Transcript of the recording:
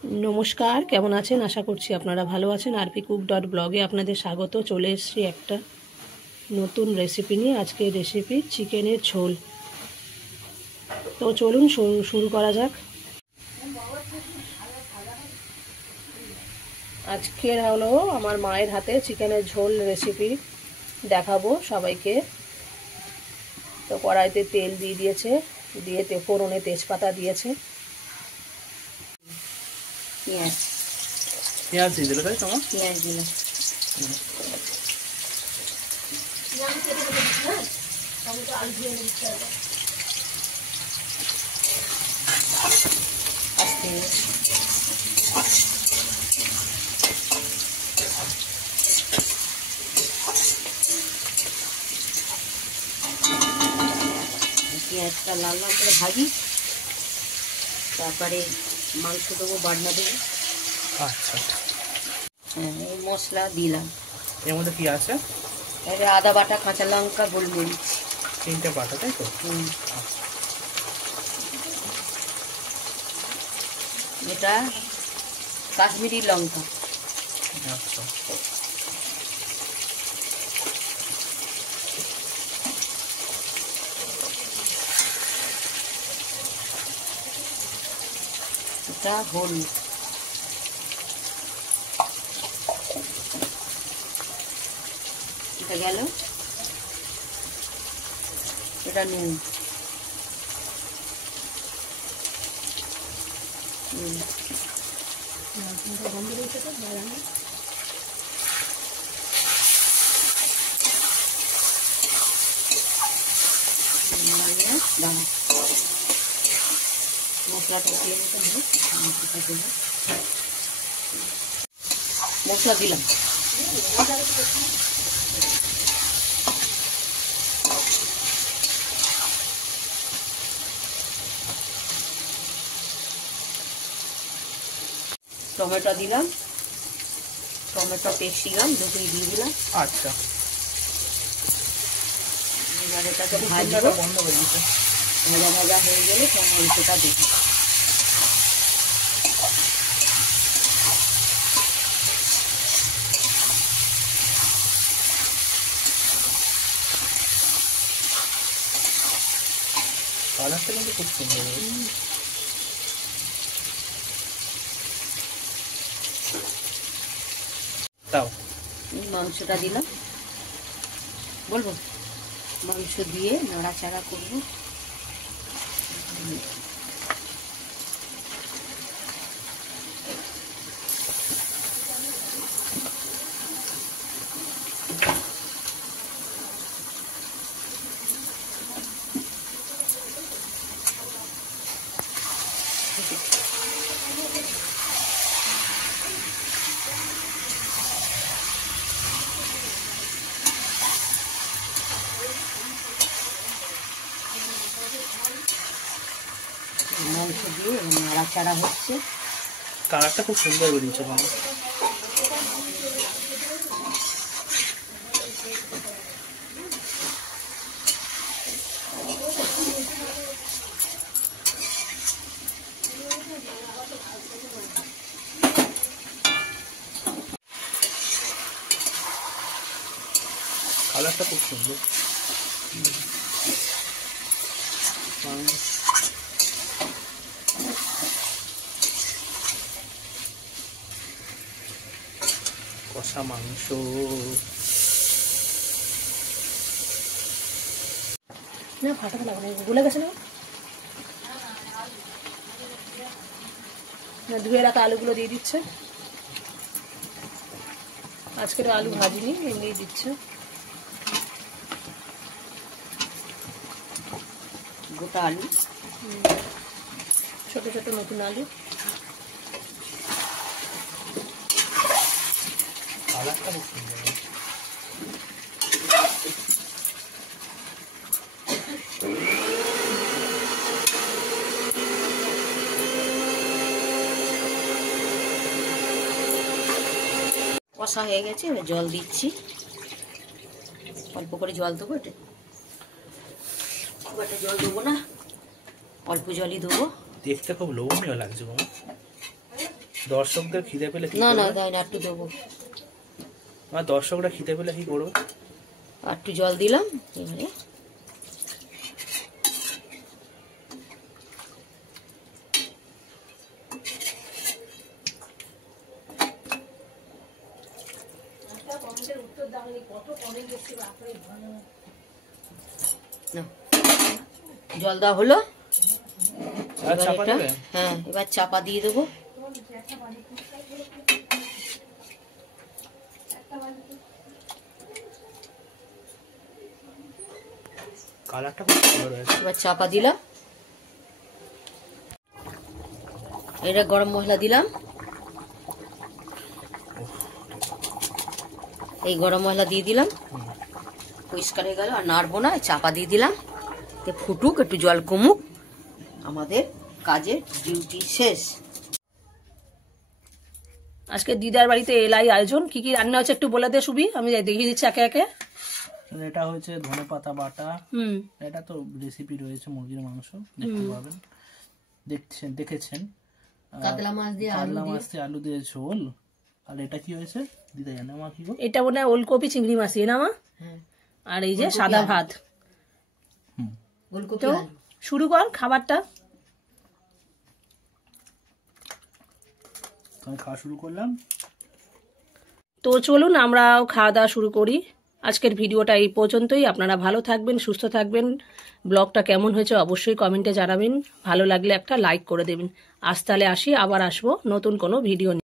नमस्कार केमन आছেন आशा करছি আপনারা ভালো আছেন rpcook.blog-এ আপনাদের স্বাগত চলে এসেছি একটা নতুন রেসিপি নিয়ে আজকে রেসিপি চিকেনের ঝোল তো চলুন শুরু করা যাক আজকে হলো আমার মায়ের হাতে চিকেনের ঝোল রেসিপি দেখাবো সবাইকে তো কড়াইতে তেল দিয়ে দিয়েছে দিয়ে ফোড়নে তেজপাতা দিয়েছে পেঁয়াজ দিয়ে দিলে তাই তো পেঁয়াজ দিলাম পেঁয়াজটা লাল লাল করে ভাজি তারপরে মাংস দেবো বাটনা দেবো আচ্ছা হ্যাঁ এই মশলা দিলাম এর মধ্যে কি আছে এবারে আদা বাটা কাঁচা লঙ্কা গোলমরিচ তিনটে বাটা তাই তো এটা কাশ্মীরি লঙ্কা আচ্ছা এটা হলুদ এটা গেল এটা নুন মশলাটা দিয়ে নিতে হবে মশলা দিলাম টমেটো দিলাম টমেটো পেস্ট দিলাম দুটো দিয়ে দিলাম আচ্ছা এবার এটাকে ভাজবো বন্ধ করে দিতে ভাজা ভাজা হয়ে গেলে মাংসটা দেবো কালারটা কিন্তু খুব সুন্দর তাও মাংসটা দিলাম বলবো মাংস দিয়ে নাড়াচাড়া করবো মাংস দিয়ে নাড়াচাড়া হচ্ছে কালারটা খুব সুন্দর বেরিয়েছে মানে কালারটা খুব সুন্দর কষা মাংস না ফাটাতে লাগবে না গলে গেছে না ধুয়ে রাখা আলুগুলো দিয়ে দিচ্ছে আজকের আলু ভাজিনি এমনি দিচ্ছে গোটা আলু ছোট ছোট নতুন আলু কালারটা খুব সুন্দর কষা হয়ে গেছে এবার জল দিচ্ছি অল্প করে জল দেবো এটা জল দেবো না অল্প জলই দেবো দেখতে খুব লোভনীয় লাগছে বাবা দর্শকদের খিদে পেলে কি না না করবে? তাই না, একটু দেবো। আমার দর্শকরা খিদে পেলে কি করবে? আর একটু জল দিলাম এবারে। জল দেওয়া হলো, আর এবার চাপা এটা দেবে? হ্যাঁ এবার চাপা দিয়ে দেবো। কালারটা খুব সুন্দর হয়েছে। এবার চাপা দিলাম, এটা গরম মশলা দিলাম, এই গরম মশলা দিয়ে দিলাম, পরিষ্কার হয়ে গেল। আর নাড়বো না, চাপা দিয়ে দিলাম, ফুটুক, একটু জল কমুক, আমাদের কাজের ডিউটি শেষ। আজকে দিদার বাড়িতে এলাই আয়োজন, কি কি রান্না হচ্ছে একটু বলে দে সুবি, আমি দেখিয়ে দিচ্ছি একে একে। এটা হয়েছে ধনেপাতা বাটা, এটা তো রেসিপি রয়েছে মুরগির মাংস, দেখতে পাবেন, দেখেছেন। কাতলা মাছ দিয়ে আলু দিয়ে ঝোল। আর এটা কি হয়েছে দিদা জানে মা কি গো? এটা মনে হয় ওলকপি চিংড়ি মাছ দিয়ে না মা? আর এই যে সাদা ভাত। তো শুরু কর খাবারটা। আমি খাওয়া শুরু করলাম। তো চলুন আমরাও খাওয়া দাওয়া শুরু করি। আজকের ভিডিওটা এই পর্যন্তই। আপনারা ভালো থাকবেন, সুস্থ থাকবেন। ব্লগটা কেমন হয়েছে অবশ্যই কমেন্টে জানাবেন। ভালো লাগলে একটা লাইক করে দেবেন। আজ তাহলে আসি, আবার আসবো নতুন কোনো ভিডিও নিয়ে।